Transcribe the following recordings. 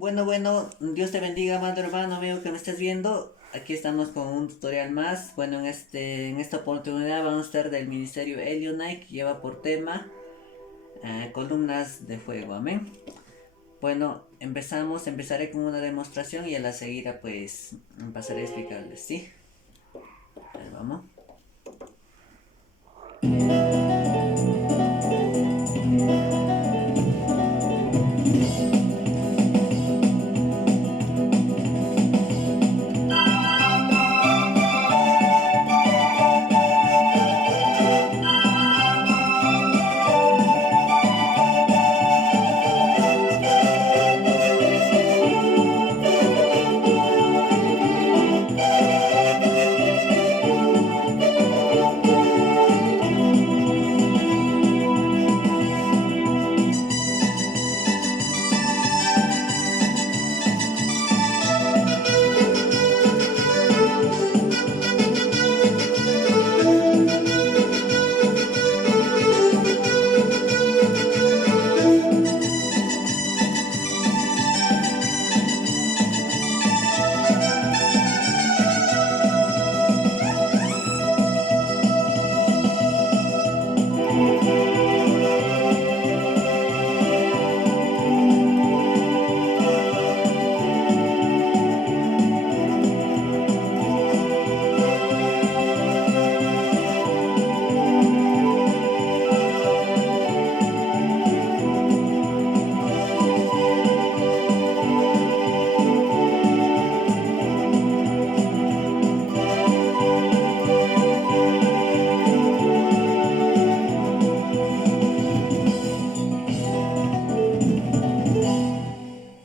Bueno, Dios te bendiga, amado hermano, amigo que me estés viendo. Aquí estamos con un tutorial más. Bueno, en esta oportunidad vamos a estar del ministerio Elionite, que lleva por tema columnas de fuego, amén. Bueno, empezaré con una demostración y a la seguida pues pasaré a explicarles, ¿sí? A ver, vamos.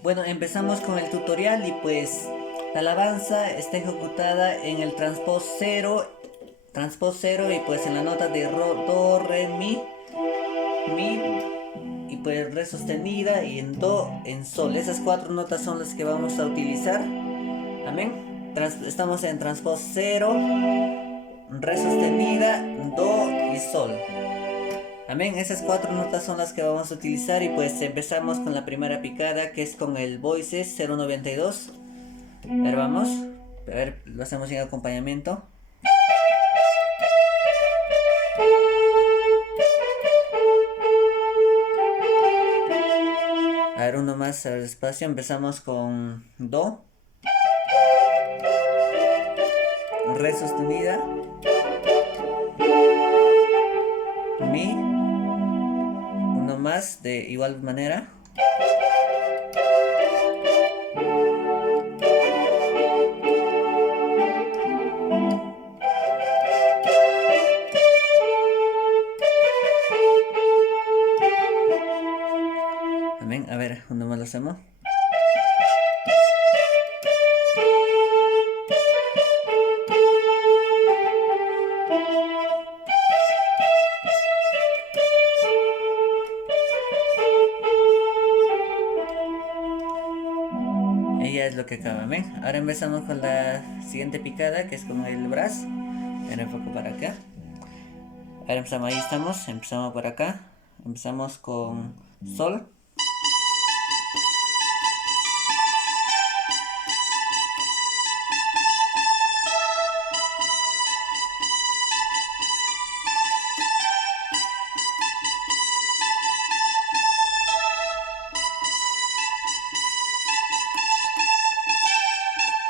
Bueno, empezamos con el tutorial y pues la alabanza está ejecutada en el transpós cero y pues en la nota de do, re, mi y pues re sostenida y en do, en sol. Esas cuatro notas son las que vamos a utilizar. Amén. Estamos en transpós cero, re sostenida, do y sol. Amén, esas cuatro notas son las que vamos a utilizar y pues empezamos con la primera picada que es con el Voices 092. A ver, vamos. A ver, lo hacemos sin acompañamiento. A ver, uno más, a ver, despacio. Empezamos con Do, Re sostenida, Mi, uno más de igual manera. Amén, a ver, uno más lo hacemos. Ella es lo que acaba, amén. Ahora empezamos con la siguiente picada que es con el brazo. Ahora enfoco para acá. Ahora empezamos, ahí estamos, empezamos por acá. Empezamos con Sol.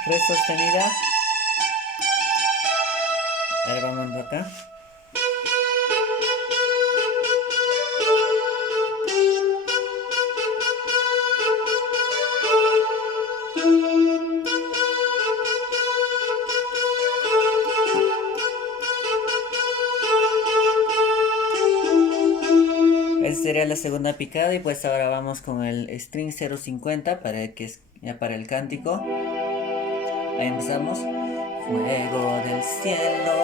Re sostenida. Ahora vamos acá. Esa sería la segunda picada y pues ahora vamos con el string 050 para que es ya para el cántico. Ahí empezamos. Fuego del cielo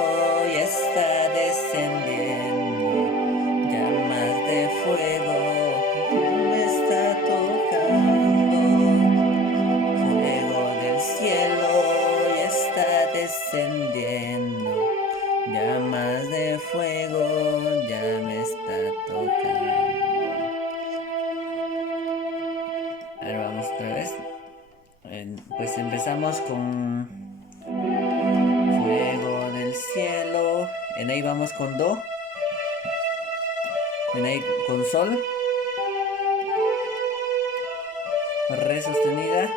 ya está descendiendo, llamas de fuego me está tocando. Fuego del cielo ya está descendiendo, llamas de fuego ya me está tocando. Ahora vamos otra vez. Pues empezamos con fuego del cielo. En ahí vamos con do. En ahí con sol. Re sostenida.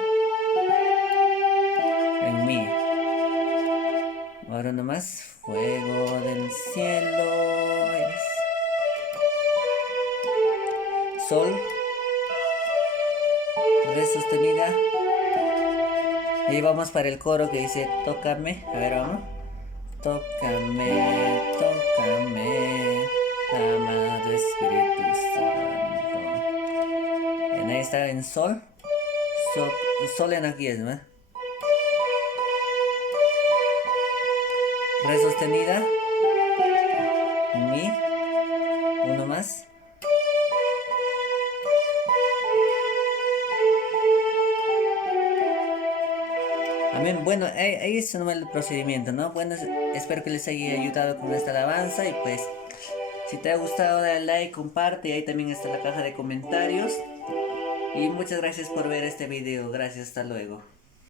En mi. Ahora nomás. Fuego del cielo. Sol. Re sostenida. Y vamos para el coro que dice tócame. A ver, vamos. Tócame, tócame, amado Espíritu Santo. En ahí está en sol. Sol en aquí es, ¿no? Re sostenida. Mi. Uno más. Amén. Bueno, ahí es nomás el procedimiento, ¿no? Bueno, espero que les haya ayudado con esta alabanza y pues si te ha gustado dale like, comparte y ahí también está la caja de comentarios. Y muchas gracias por ver este video. Gracias, hasta luego.